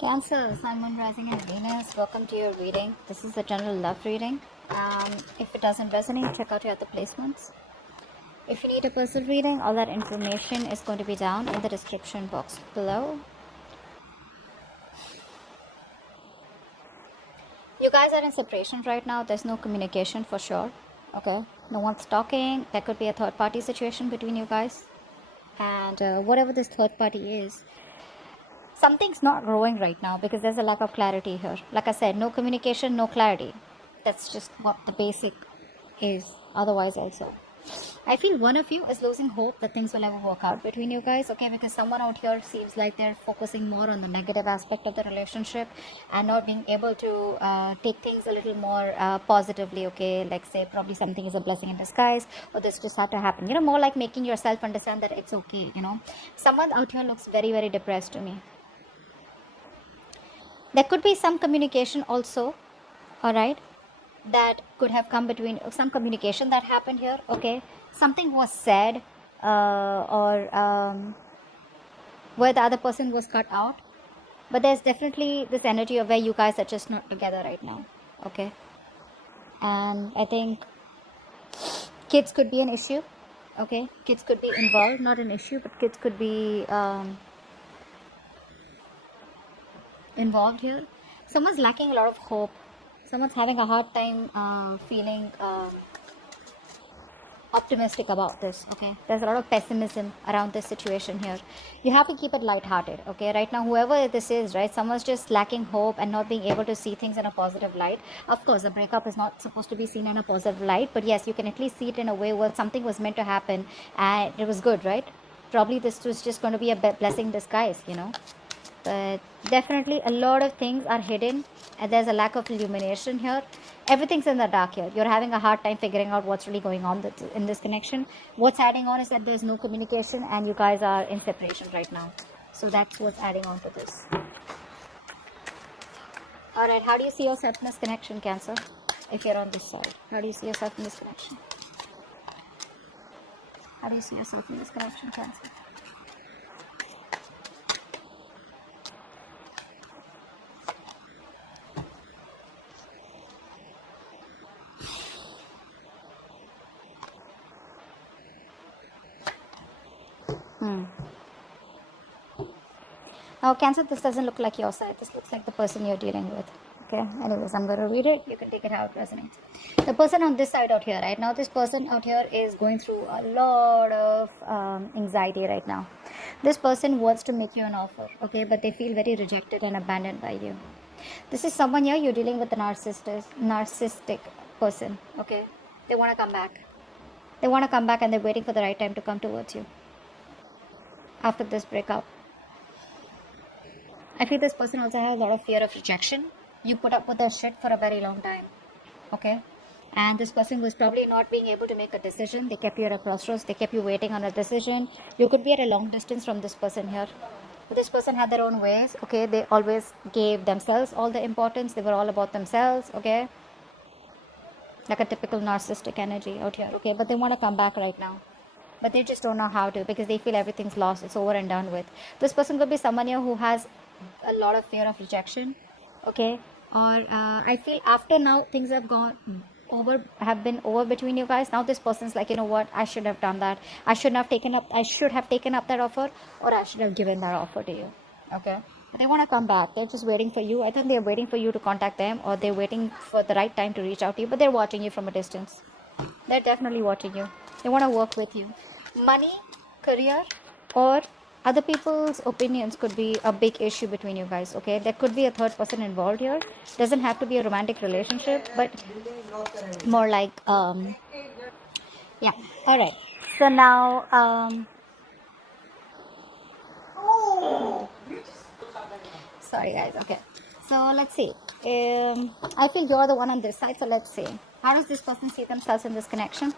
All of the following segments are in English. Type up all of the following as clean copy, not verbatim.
Cancer, Sun, Moon, Rising and Venus, welcome to your reading. This is a general love reading. If it doesn't resonate, check out your other placements. If you need a personal reading, all that information is going to be down in the description box below. You guys are in separation right now. There's no communication for sure. Okay, no one's talking. There could be a third party situation between you guys. And whatever this third party is, something's not growing right now because there's a lack of clarity here. Like I said, no communication, no clarity. That's just what the basic is. Otherwise also, I feel one of you is losing hope that things will ever work out between you guys, okay? Because someone out here seems like they're focusing more on the negative aspect of the relationship and not being able to take things a little more positively, okay? Like say probably something is a blessing in disguise, or this just had to happen. You know, more like making yourself understand that it's okay, you know? Someone out here looks very, very depressed to me. There could be some communication also, all right, that could have come between, some communication that happened here, okay? Something was said or where the other person was cut out. But there's definitely this energy of where you guys are just not together right now, okay? And I think kids could be an issue, okay? Kids could be involved, not an issue, but kids could be involved here. Someone's lacking a lot of hope. Someone's having a hard time feeling optimistic about this, okay? There's a lot of pessimism around this situation here. You have to keep it lighthearted, okay? Right now, whoever this is, right, someone's just lacking hope and not being able to see things in a positive light. Of course, the breakup is not supposed to be seen in a positive light, but yes, you can at least see it in a way where something was meant to happen and it was good, right? Probably this was just going to be a blessing in disguise, you know? But definitely a lot of things are hidden and there's a lack of illumination here. Everything's in the dark here. You're having a hard time figuring out what's really going on in this connection. What's adding on is that there's no communication and you guys are in separation right now. So that's what's adding on to this. Alright, how do you see yourself in this connection, Cancer? If you're on this side, how do you see yourself in this connection? How do you see yourself in this connection, Cancer? Now, Cancer, this doesn't look like your side. This looks like the person you're dealing with. Okay, anyways, I'm going to read it. You can take it how it resonates. The person on this side out here, right now, this person out here is going through a lot of anxiety right now. This person wants to make you an offer, okay, but they feel very rejected and abandoned by you. This is someone here, you're dealing with a narcissistic person, okay? They want to come back. They want to come back and they're waiting for the right time to come towards you after this breakup. I feel this person also has a lot of fear of rejection. You put up with their shit for a very long time, okay? And this person was probably not being able to make a decision. They kept you at a crossroads. They kept you waiting on a decision. You could be at a long distance from this person here. But this person had their own ways, okay? They always gave themselves all the importance. They were all about themselves, okay? Like a typical narcissistic energy out here, okay? But they want to come back right now. But they just don't know how to because they feel everything's lost. It's over and done with. This person could be someone here who has a lot of fear of rejection, okay? Or I feel after now things have been over between you guys. Now this person's like, you know what, I should have done that. I should have taken up that offer, or I should have given that offer to you, okay? But they want to come back. They're just waiting for you. I think they're waiting for you to contact them, or they're waiting for the right time to reach out to you, but they're watching you from a distance. They're definitely watching you. They want to work with you. Money, career, or other people's opinions could be a big issue between you guys, okay? There could be a third person involved here. Doesn't have to be a romantic relationship, but more like, yeah. All right. So now, sorry guys, okay. So let's see. I feel you're the one on this side, so let's see. How does this person see themselves in this connection?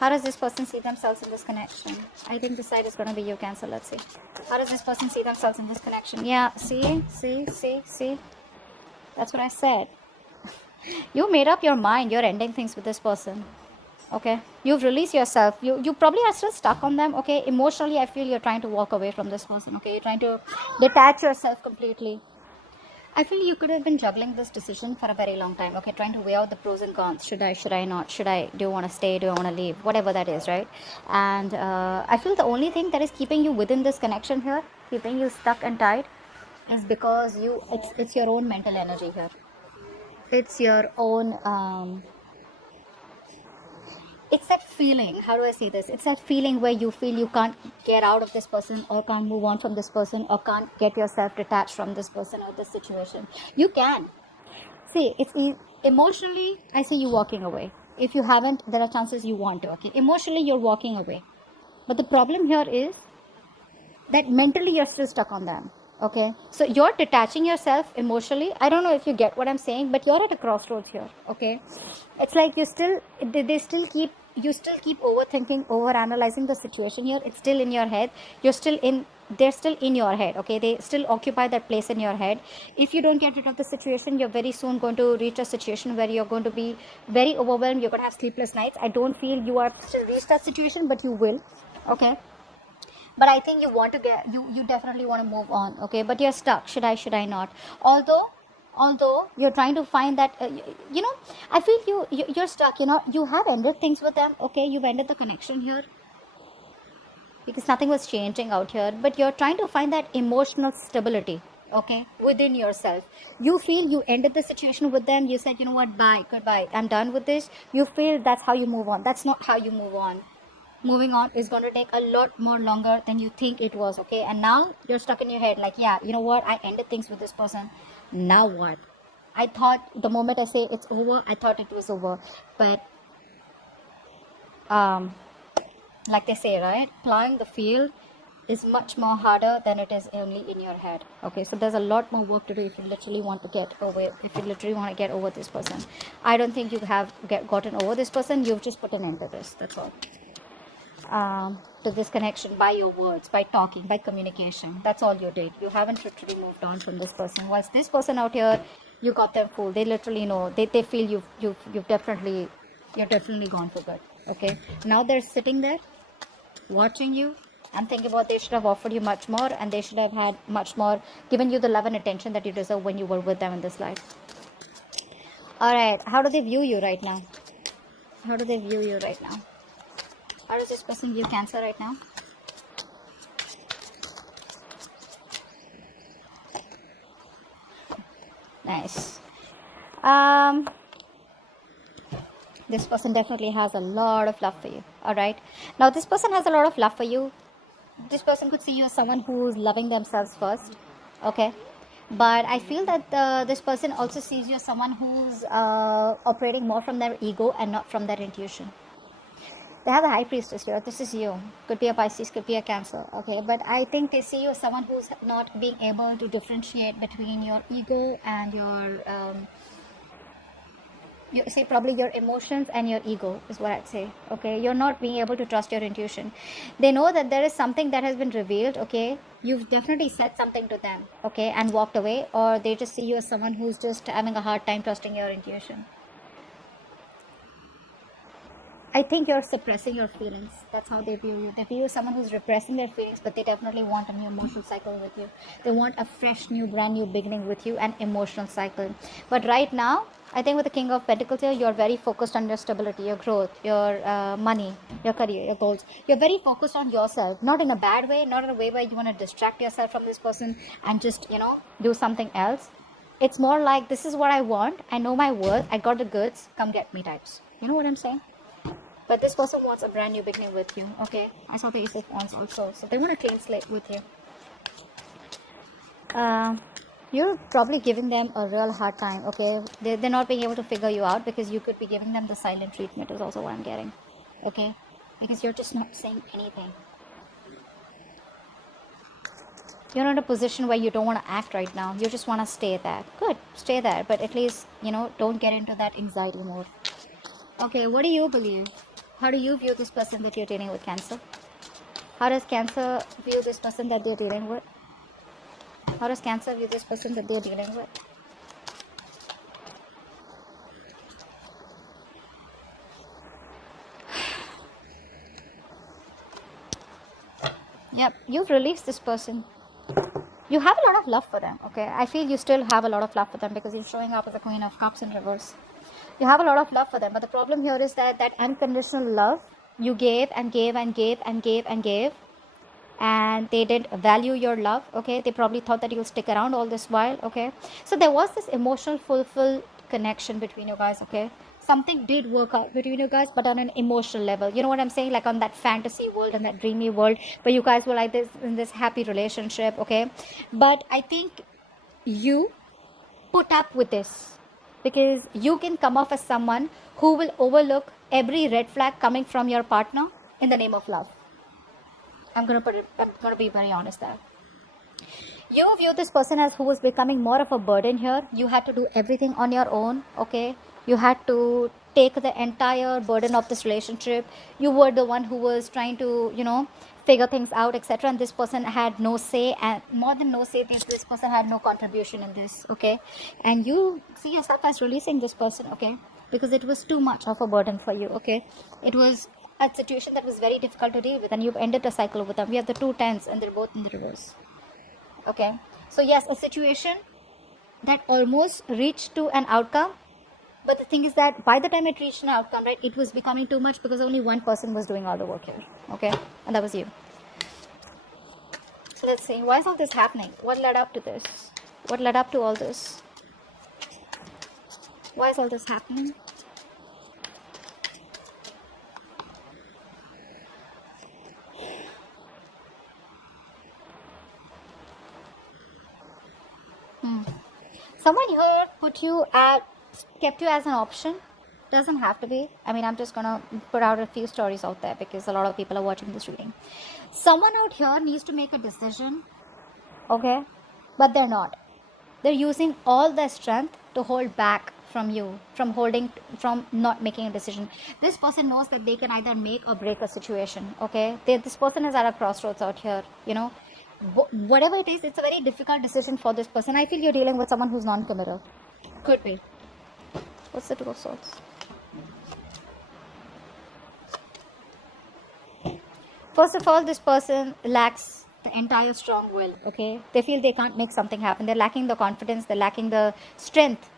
How does this person see themselves in this connection? I think this side is going to be you, Cancer. Let's see. How does this person see themselves in this connection? Yeah, see? That's what I said. You made up your mind. You're ending things with this person. Okay? You've released yourself. You probably are still stuck on them. Okay? Emotionally, I feel you're trying to walk away from this person. Okay? You're trying to detach yourself completely. I feel you could have been juggling this decision for a very long time. Okay, trying to weigh out the pros and cons. Should I not? Do I want to stay? Do I want to leave? Whatever that is, right? And I feel the only thing that is keeping you within this connection here, keeping you stuck and tied, is because it's your own mental energy here. It's your own it's that feeling, how do I say this, it's that feeling where you feel you can't get out of this person, or can't move on from this person, or can't get yourself detached from this person or this situation. You can see emotionally, I see you walking away. If you haven't, there are chances you want to. Okay, emotionally you're walking away, but the problem here is that mentally you're still stuck on them. Okay, so you're detaching yourself emotionally. I don't know if you get what I'm saying, but you're at a crossroads here. Okay, it's like you still keep overthinking, over analyzing the situation here. It's still in your head. They're still in your head. Okay, they still occupy that place in your head. If you don't get rid of the situation, you're very soon going to reach a situation where you're going to be very overwhelmed. You're going to have sleepless nights. I don't feel you are still reached that situation, but you will. Okay, but I think you want to you definitely want to move on. Okay, but you're stuck. Should I not? Although you're trying to find that I feel you're stuck. You have ended things with them. Okay, you've ended the connection here because nothing was changing out here, but you're trying to find that emotional stability, okay, within yourself. You feel you ended the situation with them. You said, you know what, bye, goodbye, I'm done with this. You feel that's how you move on. That's not how you move on. Moving on is going to take a lot more longer than you think it was. Okay, and now you're stuck in your head like, yeah, you know what, I ended things with this person. Now what? I thought the moment I say it's over, I thought it was over. But like they say, right, plowing the field is much more harder than it is only in your head. Okay, so there's a lot more work to do if you literally want to get over this person. I don't think you have gotten over this person. You've just put an end to this. That's all. To this connection by your words, by talking, by communication. That's all you did. You haven't literally moved on from this person. Whilst this person out here, you got them fooled. They literally know. They feel you're definitely gone for good. Okay. Now they're sitting there, watching you, and thinking about they should have offered you much more, and they should have had much more, given you the love and attention that you deserve when you were with them in this life. All right. How do they view you right now? How do they view you right now? How does this person view Cancer right now? Nice. This person definitely has a lot of love for you. All right. Now, this person has a lot of love for you. This person could see you as someone who's loving themselves first. Okay. But I feel that this person also sees you as someone who's operating more from their ego and not from their intuition. They have a high priestess here. This is you. Could be a Pisces, could be a Cancer. Okay, but I think they see you as someone who's not being able to differentiate between your ego and probably your emotions and your ego is what I'd say. Okay, you're not being able to trust your intuition. They know that there is something that has been revealed. Okay, you've definitely said something to them. Okay, and walked away, or they just see you as someone who's just having a hard time trusting your intuition. I think you're suppressing your feelings. That's how they view you. They view you as someone who's repressing their feelings, but they definitely want a new emotional cycle with you. They want a fresh, new, brand new beginning with you, an emotional cycle. But right now, I think with the King of Pentacles here, you're very focused on your stability, your growth, your money, your career, your goals. You're very focused on yourself, not in a bad way, not in a way where you want to distract yourself from this person and just, do something else. It's more like, this is what I want. I know my worth. I got the goods. Come get me types. You know what I'm saying? But this person wants a brand new beginning with you. Okay, I saw the Ace of Wands also. So they want a clean slate with you. You're probably giving them a real hard time. Okay, they're not being able to figure you out because you could be giving them the silent treatment is also what I'm getting. Okay, because you're just not saying anything. You're in a position where you don't want to act right now. You just want to stay there. Good, stay there. But at least, don't get into that anxiety mode. Okay, what do you believe? How do you view this person that you're dealing with, Cancer? How does Cancer view this person that they're dealing with? How does Cancer view this person that they're dealing with? Yep, you've released this person. You have a lot of love for them, okay? I feel you still have a lot of love for them because you're showing up as a Queen of Cups in reverse. You have a lot of love for them, but the problem here is that that unconditional love you gave and gave and gave and gave and gave, and they didn't value your love, okay? They probably thought that you'll stick around all this while, okay? So there was this emotional fulfilled connection between you guys, okay? Something did work out between you guys, but on an emotional level. You know what I'm saying? Like on that fantasy world and that dreamy world where you guys were like this in this happy relationship, okay? But I think you put up with this because you can come off as someone who will overlook every red flag coming from your partner in the name of love. I'm gonna be very honest there. You view this person as who was becoming more of a burden here. You had to do everything on your own, okay? You had to take the entire burden of this relationship. You were the one who was trying to, you know, figure things out, etc. And this person had no say, and more than no say, this person had no contribution in this, okay? And you see yourself as releasing this person, okay? Because it was too much of a burden for you, okay? It was a situation that was very difficult to deal with, and you've ended the cycle with them. We have the 2 tens and they're both in the reverse, okay? So yes, a situation that almost reached to an outcome, but the thing is that by the time it reached an outcome, right, it was becoming too much because only one person was doing all the work here, okay? And that was you. So let's see, why is all this happening? What led up to this? What led up to all this? Why is all this happening? Someone here kept you as an option. Doesn't have to be. I mean, I'm just gonna put out a few stories out there because a lot of people are watching this reading. Someone out here needs to make a decision, okay? But they're not. They're using all their strength to hold back from you, from not making a decision. This person knows that they can either make or break a situation, okay? This person is at a crossroads out here, you know? Whatever it is, it's a very difficult decision for this person. I feel you're dealing with someone who's non-committal. Could be. What's the 2 of Swords? First of all, this person lacks the entire strong will, okay? They feel they can't make something happen. They're lacking the confidence. They're lacking the strength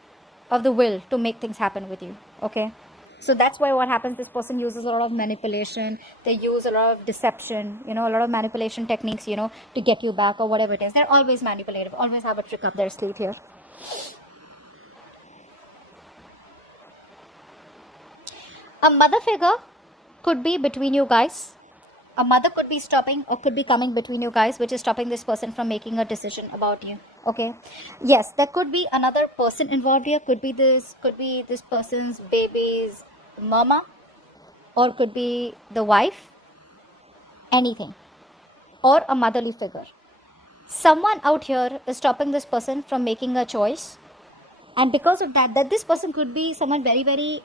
of the will to make things happen with you, okay? So that's why what happens, this person uses a lot of manipulation. They use a lot of deception, you know, a lot of manipulation techniques, you know, to get you back or whatever it is. They're always manipulative, always have a trick up their sleeve here. A mother figure could be between you guys. A mother could be stopping or could be coming between you guys, which is stopping this person from making a decision about you, okay? Yes, there could be another person involved here. Could be this person's baby's mama, or could be the wife, anything, or a motherly figure. Someone out here is stopping this person from making a choice, and because of that this person could be someone very, very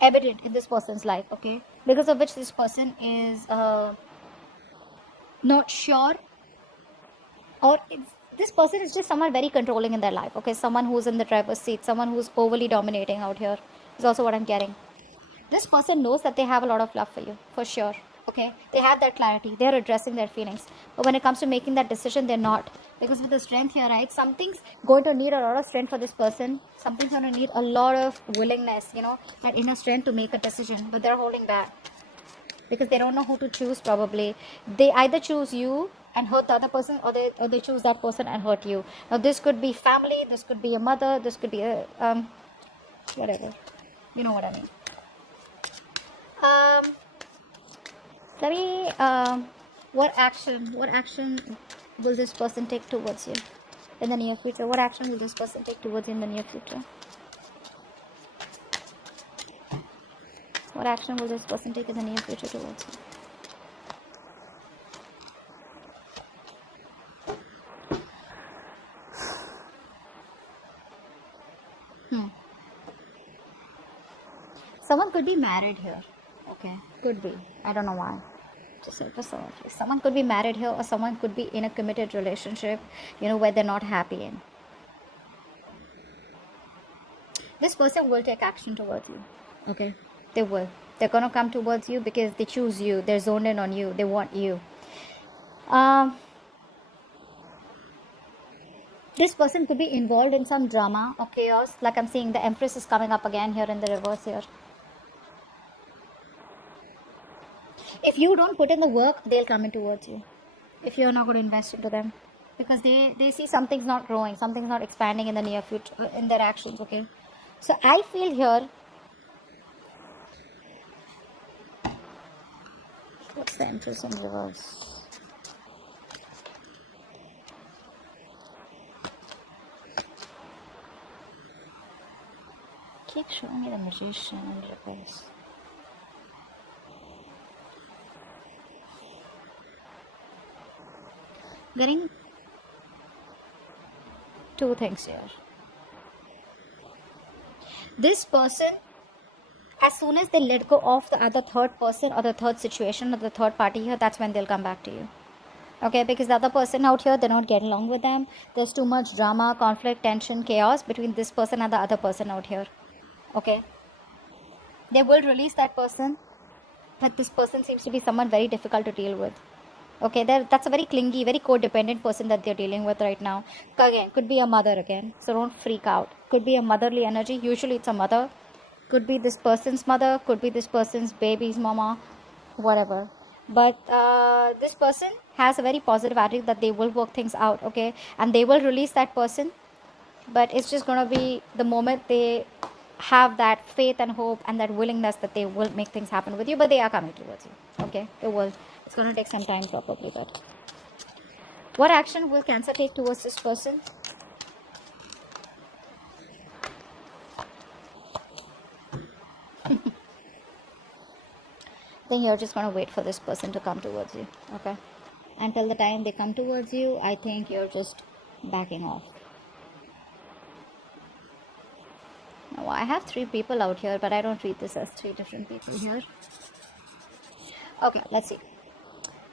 evident in this person's life, okay? Because of which this person is not sure, or this person is just someone very controlling in their life, okay? Someone who's in the driver's seat, someone who's overly dominating out here is also what I'm getting. This person knows that they have a lot of love for you, for sure, okay? They have that clarity. They're addressing their feelings. But when it comes to making that decision, they're not. Because with the strength here, right, something's going to need a lot of strength for this person. Something's going to need a lot of willingness, you know, that inner strength to make a decision. But they're holding back because they don't know who to choose probably. They either choose you and hurt the other person, or they choose that person and hurt you. Now, this could be family. This could be a mother. This could be a, whatever. You know what I mean. Let me, what action will this person take towards you in the near future? What action will this person take towards you in the near future? What action will this person take in the near future towards you? Someone could be married here. Okay, could be. I don't know why. Just say for someone. Someone could be married here, or someone could be in a committed relationship, you know, where they're not happy in. This person will take action towards you. Okay, they will. They're gonna come towards you because they choose you. They're zoned in on you. They want you. This person could be involved in some drama or chaos. Like I'm seeing the Empress is coming up again here in the reverse here. If you don't put in the work, they'll come in towards you. If you're not going to invest into them. Because they see something's not growing, something's not expanding in the near future, in their actions, okay? So I feel here, what's the Empress in reverse? Keep showing me the Magician in reverse. Getting two things here. This person, as soon as they let go of the other third person or the third situation or the third party here, that's when they'll come back to you. Okay, because the other person out here, they're not getting along with them. There's too much drama, conflict, tension, chaos between this person and the other person out here. Okay, they will release that person, but this person seems to be someone very difficult to deal with. Okay, that's a very clingy, very codependent person that they're dealing with right now. Again, could be a mother again, so don't freak out. Could be a motherly energy. Usually it's a mother. Could be this person's mother, could be this person's baby's mama, whatever. But this person has a very positive attitude that they will work things out, okay? And they will release that person. But it's just going to be the moment they have that faith and hope and that willingness that they will make things happen with you. But they are coming towards you, okay? They will. It's going to take some time probably, but what action will Cancer take towards this person? Then you're just going to wait for this person to come towards you, okay? Until the time they come towards you, I think you're just backing off. Now, I have 3 people out here, but I don't read this as 3 different people here. Okay, let's see.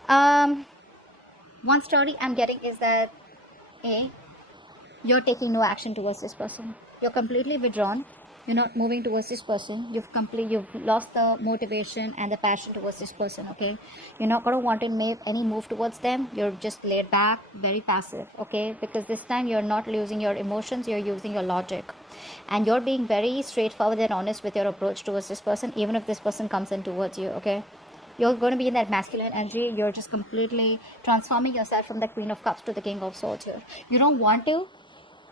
One story I'm getting is that you're taking no action towards this person. You're completely withdrawn. You're not moving towards this person. You've lost the motivation and the passion towards this person, okay? You're not going to want to make any move towards them. You're just laid back, very passive, okay? Because this time you're not using your emotions, you're using your logic. And you're being very straightforward and honest with your approach towards this person, even if this person comes in towards you, okay? You're going to be in that masculine energy. You're just completely transforming yourself from the Queen of Cups to the King of Swords here. You don't want to,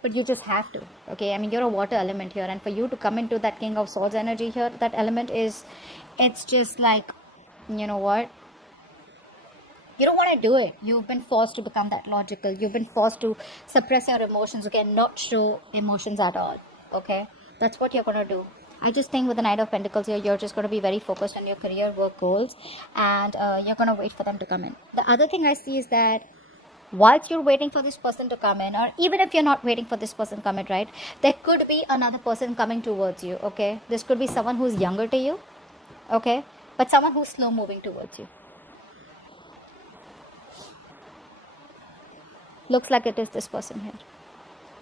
but you just have to, okay? I mean, you're a water element here, and for you to come into that King of Swords energy here, that element is, it's just like, you know what? You don't want to do it. You've been forced to become that logical. You've been forced to suppress your emotions, okay? Not show emotions at all, okay? That's what you're going to do. I just think with the Knight of Pentacles here, you're just going to be very focused on your career, work goals, and you're going to wait for them to come in. The other thing I see is that whilst you're waiting for this person to come in, or even if you're not waiting for this person to come in, right, there could be another person coming towards you, okay? This could be someone who's younger to you, okay? But someone who's slow moving towards you. Looks like it is this person here.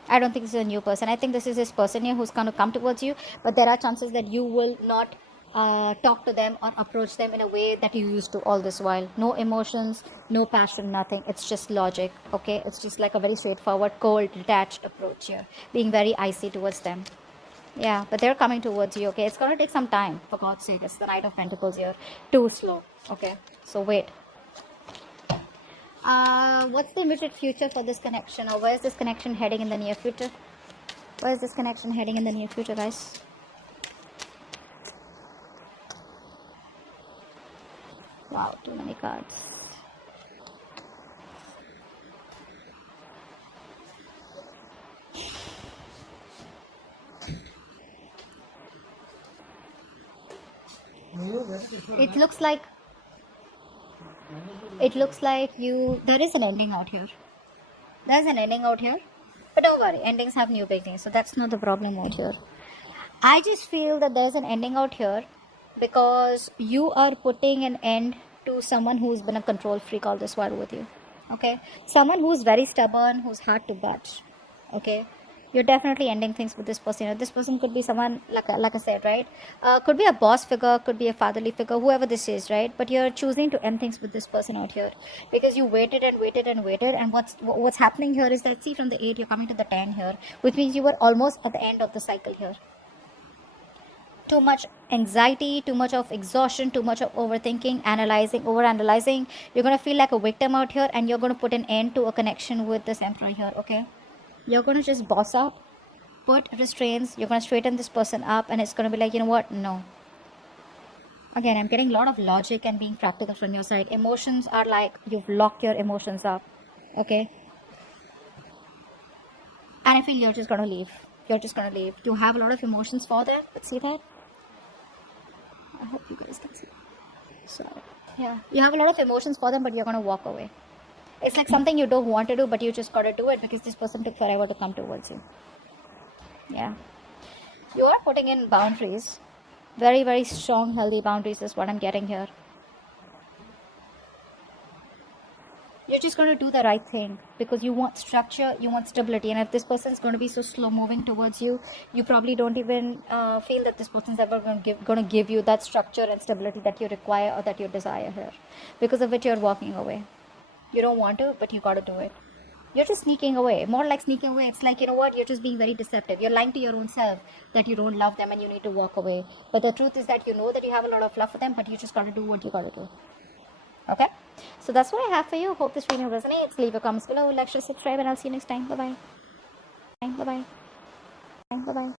I don't think this is a new person. I think this is this person here who's going to come towards you, but there are chances that you will not talk to them or approach them in a way that you used to all this while. No emotions, no passion, nothing. It's just logic, okay? It's just like a very straightforward, cold, detached approach here, being very icy towards them. Yeah, but they're coming towards you, okay? It's going to take some time, for God's sake. It's the Knight of Pentacles here. Too slow, okay? So wait. What's the immediate future for this connection, or where is this connection heading in the near future? Where is this connection heading in the near future, guys? Wow, too many cards. It looks like there is an ending out here. There's an ending out here. But don't worry, endings have new beginnings, so that's not the problem out here. I just feel that there's an ending out here because you are putting an end to someone who's been a control freak all this while with you. Okay? Someone who's very stubborn, who's hard to budge. Okay? You're definitely ending things with this person. You know, this person could be someone, like I said, right? Could be a boss figure, could be a fatherly figure, whoever this is, right? But you're choosing to end things with this person out here because you waited and waited and waited. And what's happening here is that, see, from the 8, you're coming to the 10 here, which means you were almost at the end of the cycle here. Too much anxiety, too much of exhaustion, too much of overthinking, analyzing, overanalyzing. You're going to feel like a victim out here, and you're going to put an end to a connection with this emperor here, okay? You're going to just boss up, put restraints, you're going to straighten this person up, and it's going to be like, you know what, no. Again, I'm getting a lot of logic and being practical from your side. Emotions are like, you've locked your emotions up, okay? And I feel you're just going to leave. You're just going to leave. You have a lot of emotions for them, but see that? I hope you guys can see. So, yeah. You have a lot of emotions for them, but you're going to walk away. It's like something you don't want to do, but you just got to do it because this person took forever to come towards you. Yeah. You are putting in boundaries. Very, very strong, healthy boundaries is what I'm getting here. You're just going to do the right thing because you want structure, you want stability. And if this person is going to be so slow moving towards you, you probably don't even feel that this person is ever going to give you that structure and stability that you require or that you desire here. Because of which you're walking away. You don't want to, but you got to do it. You're just sneaking away. More like sneaking away. It's like, you know what, you're just being very deceptive. You're lying to your own self that you don't love them and you need to walk away. But the truth is that you know that you have a lot of love for them, but you just got to do what you got to do. Okay, so that's what I have for you. Hope this video resonates. Leave your comments below, like, share, subscribe, and I'll see you next time. Bye bye. Bye bye. Bye bye.